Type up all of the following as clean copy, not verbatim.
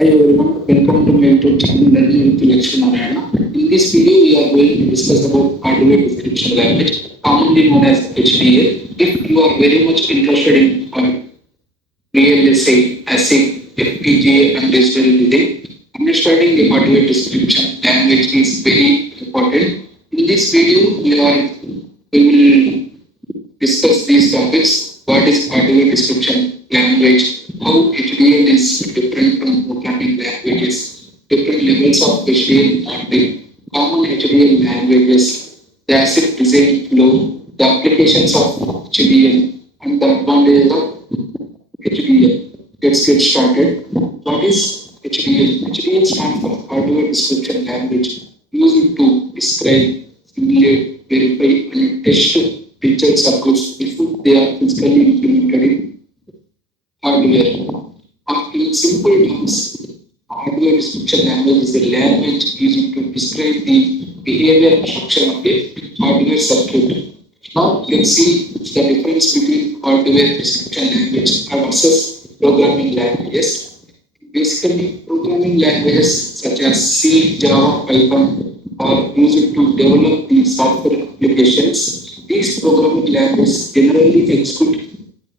Hi everyone, welcome to my YouTube channel Learning with Lakshmi Narayana. In this video, we are going to discuss about hardware description language, commonly known as HDL. If you are very much interested in VLSI, ASIC, FPGA, and digital design, understanding the hardware description language is very important. In this video, we will discuss these topics. What is hardware description language? How HDL is different from programming languages? Different levels of HDL modeling. Common HDL languages. The ASIC design flow. The applications of HDL and the advantages of HDL. Let's get started. What is HDL? HDL stands for Hardware Description Language, used to describe, simulate, verify, and test printed circuits before they are physically implemented in hardware. In simple terms, hardware description language is a language used to describe the behavior and structure of a hardware circuit. Now let's see the difference between hardware description language versus programming languages. Basically, programming languages such as C, Java, Python are used to develop the software applications. These programming languages generally execute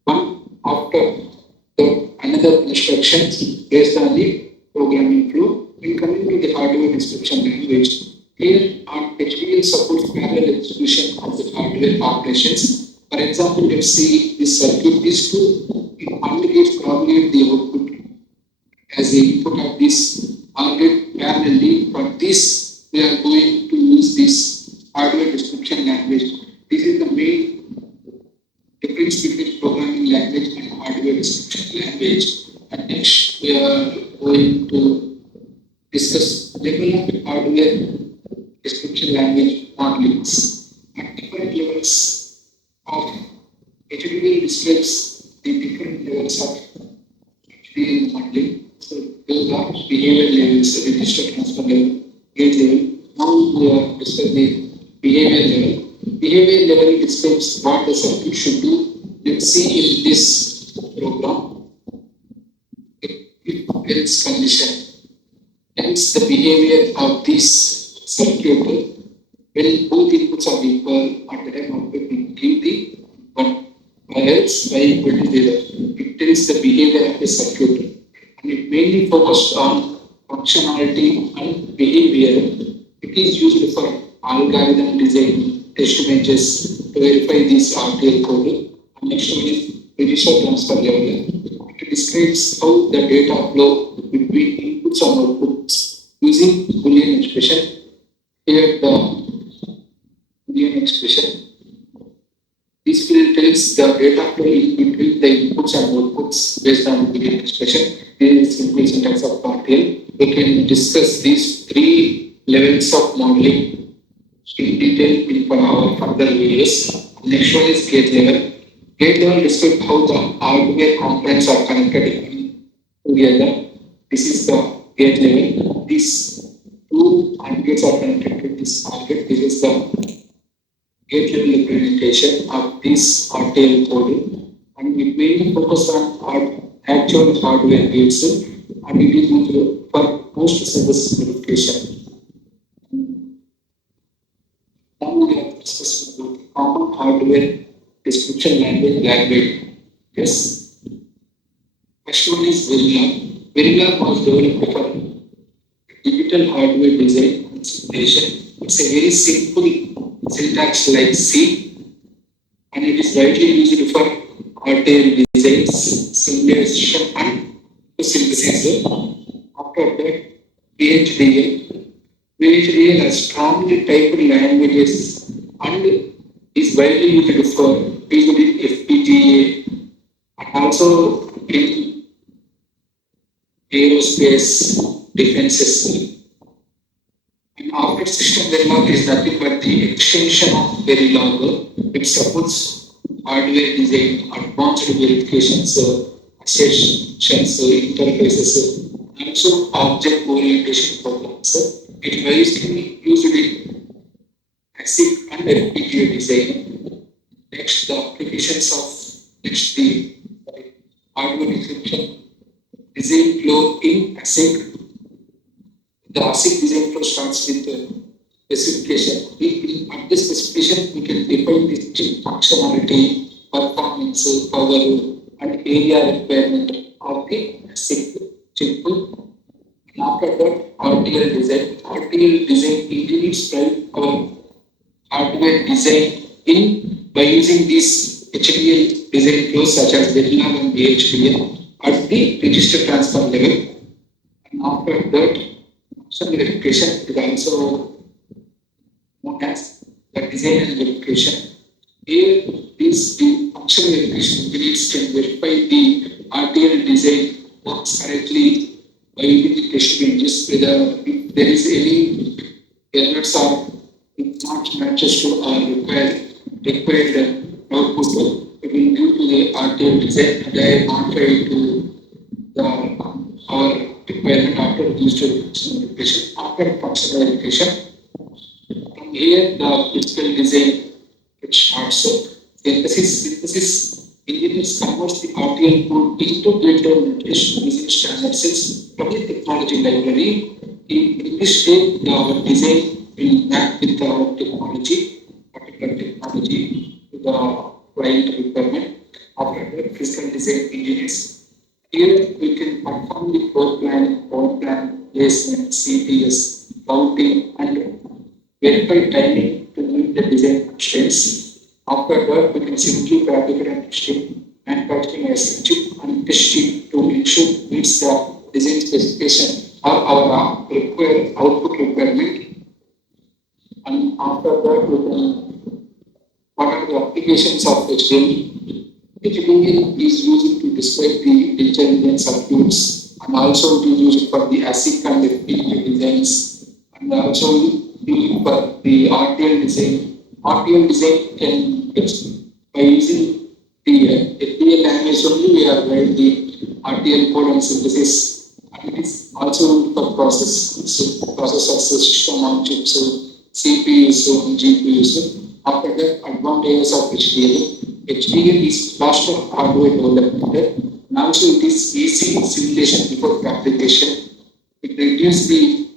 one after the another instructions based on the programming flow. When coming to the hardware description language, here our HDL supports parallel execution of the hardware operations. For example, let's see this circuit is to propagate the output as the input of this target parallelly. For this, we are going to use this hardware description language. This is the main difference between programming language and hardware description language. And next, we are going to discuss level of hardware description language modelings. At different levels of HDL describes the different levels of HDL modeling. So those are behavior levels, register transfer level, gate level. Now we are discussing the behavior level. Behavior level describes what the circuit should do. Let's see in this program, if else condition. Hence, the behavior of this circuit when both inputs are equal at the time output we give the 1, or else y equal to 0. It tells the behavior of the circuit, and it mainly focused on functionality and behavior. It is used for algorithm design, test images to verify this RTL code. And next one is register transfer level. It describes how the data flow between inputs and outputs using Boolean expression. Here the Boolean expression. This field tells the data flow in between the inputs and outputs based on Boolean expression. This is simple syntax of RTL. We can discuss these three levels of modeling in detail in our further videos. Next one is gate level. Gate level describes how the hardware components are connected together. This is the gate level. These two AND gates are connected to this AND gate. This is the gate level implementation of this RTL code, and it mainly focuses on actual hardware gates, and it is used for post-service verification. Now we have discussed about common hardware description language. Yes. Next one is Verilog. Verilog was developed for digital hardware design and simulation. It's a very simple syntax like C, and it is widely used for RTL designs, simulation, and synthesis. After that, VHDL. VHDL has strongly typed languages and is widely used in FPGA and also in aerospace defenses. And operating system Verilog is nothing but the extension of Verilog. It supports hardware design, advanced verifications, assertions, interfaces, and also object orientation programs. It widely used in ASIC and FPGA design. Next, the applications of the hardware description design flow in ASIC. The ASIC design flow starts with specification. At this specification, we can define the chip functionality, performance, power, and area requirement of the ASIC chip. And after that, RTL design. RTL design engineers drive our hardware design in by using these HDL design flows such as Verilog and VHDL at the register transfer level. And after that, function verification is also known as the design and verification. Here, the function verification engineers can verify the RTL design works correctly by using the test benches whether if there is any errors or it not matches to our required output, it will due to the RTL design and I modify to the our requirement after registered functional verification. After functional verification, from here the physical design it starts. So synthesis engineers converts the RTL code into detailed notation using standard sets from the technology library. In this state, our design will map with our technology, particular technology to the client requirement. After that, physical design engineers. Here we can perform the floor plan, power plan, placement, CPS, routing, and verify timing to meet the design constraints. After that, we can simply fabricate and testing manufacturing as chip and test it to ensure meets the design specification or our required output requirement. And after that, we can what are the applications of HDL? HDL is used to describe the intelligent circuits and also it is used for the ASIC and FPGA designs and also used for the RTL design. RTL design can by using the HDL language only we are writing the RTL code and synthesis and it is also used for process of system on chips, CPUs, GPUs. After that, advantages of HDL. HDL is faster hardware development and also it is easy simulation before fabrication. It reduces the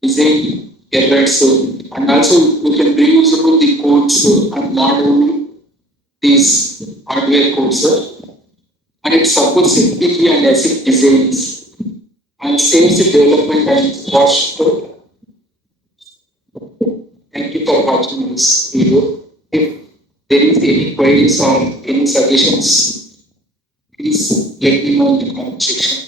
design errors and also we can reusable the codes and model these hardware codes and it supports FPGA and ASIC designs and saves the development and cost. Thank you for watching this video. If there is any queries or any suggestions, please let me know in the comment section.